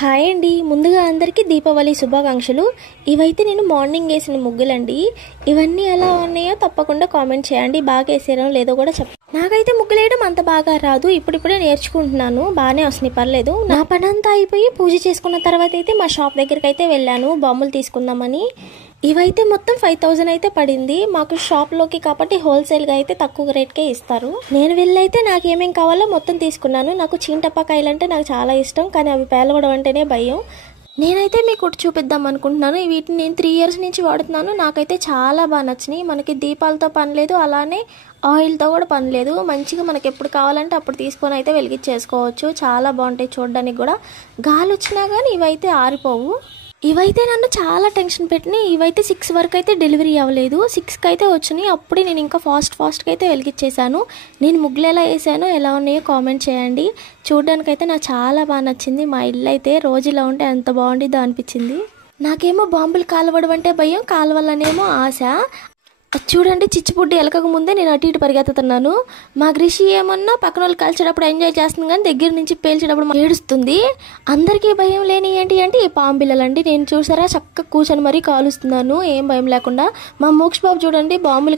Hi అండి. ముందుగా అందరికీ దీపావళి శుభాకాంక్షలు. ఇవైతే నేను మార్నింగ్ వేసిన ముగ్గులండి. ఇవన్నీ ఎలా ఉన్నాయో తప్పకుండా కామెంట్ చేయండి. బాగా వేసారో లేదో కూడా చెప్పండి. నాకైతే ముగ్గులు వేయడం అంత బాగా రాదు, ఇప్పుడిప్పుడే నేర్చుకుంటున్నాను. బాగానే వస్తున్నాయి, పర్లేదు. నా పని అంతా అయిపోయి పూజ చేసుకున్న తర్వాత అయితే మా షాప్ దగ్గరికి అయితే వెళ్ళాను బొమ్మలు తీసుకుందామని. ఇవైతే మొత్తం 5000 అయితే పడింది మాకు షాప్లోకి, కాబట్టి హోల్సేల్గా అయితే తక్కువ రేట్కే ఇస్తారు. నేను వెళ్ళైతే నాకు ఏమేం కావాలో మొత్తం తీసుకున్నాను. నాకు చీంటప్పకాయలు అంటే నాకు చాలా ఇష్టం, కానీ అవి పేలవడం అంటేనే భయం. నేనైతే మీకు ఒకటి చూపిద్దాం అనుకుంటున్నాను. వీటిని నేను 3 years నుంచి వాడుతున్నాను. నాకైతే చాలా బాగా నచ్చినాయి. మనకి దీపాలతో పని లేదు, అలానే ఆయిల్తో కూడా పని లేదు. మంచిగా మనకి ఎప్పుడు కావాలంటే అప్పుడు తీసుకొని అయితే వెలిగించేసుకోవచ్చు. చాలా బాగుంటాయి చూడడానికి కూడా. గాలి వచ్చినా కానీ ఇవైతే ఆరిపోవు. ఇవైతే నన్ను చాలా టెన్షన్ పెట్టినాయి. ఇవైతే 6 వరకు అయితే డెలివరీ అవ్వలేదు, 6కి అయితే వచ్చినాయి. అప్పుడే నేను ఇంకా ఫాస్ట్గా అయితే వెలిగించేసాను. నేను ముగ్గులు ఎలా వేసానో ఎలా ఉన్నాయో కామెంట్ చేయండి. చూడడానికైతే నాకు చాలా బాగా నచ్చింది. మా ఇల్లు అయితే రోజులో ఉంటే ఎంత బాగుండిద్దో అనిపించింది. నాకేమో బాంబులు కాలవడం అంటే భయం, కాలవల్లనేమో ఆశ. చూడండి, చిచ్చుపుడ్డు ఎలకక ముందే నేను అటు ఇటు పరిగెత్తుతున్నాను. మా గ్రిషి ఏమన్నా పక్కన వాళ్ళు కాల్చేటప్పుడు ఎంజాయ్ చేస్తుంది, కానీ దగ్గర నుంచి పేల్చేటప్పుడు ఏడుస్తుంది. అందరికీ భయం లేని ఏంటి అంటే ఈ పాంబిల్లలండి. నేను చూసారా చక్కగా కూర్చొని మరీ కాలుస్తున్నాను, ఏం భయం లేకుండా. మా మోక్ష్ బాబు చూడండి బాంబులు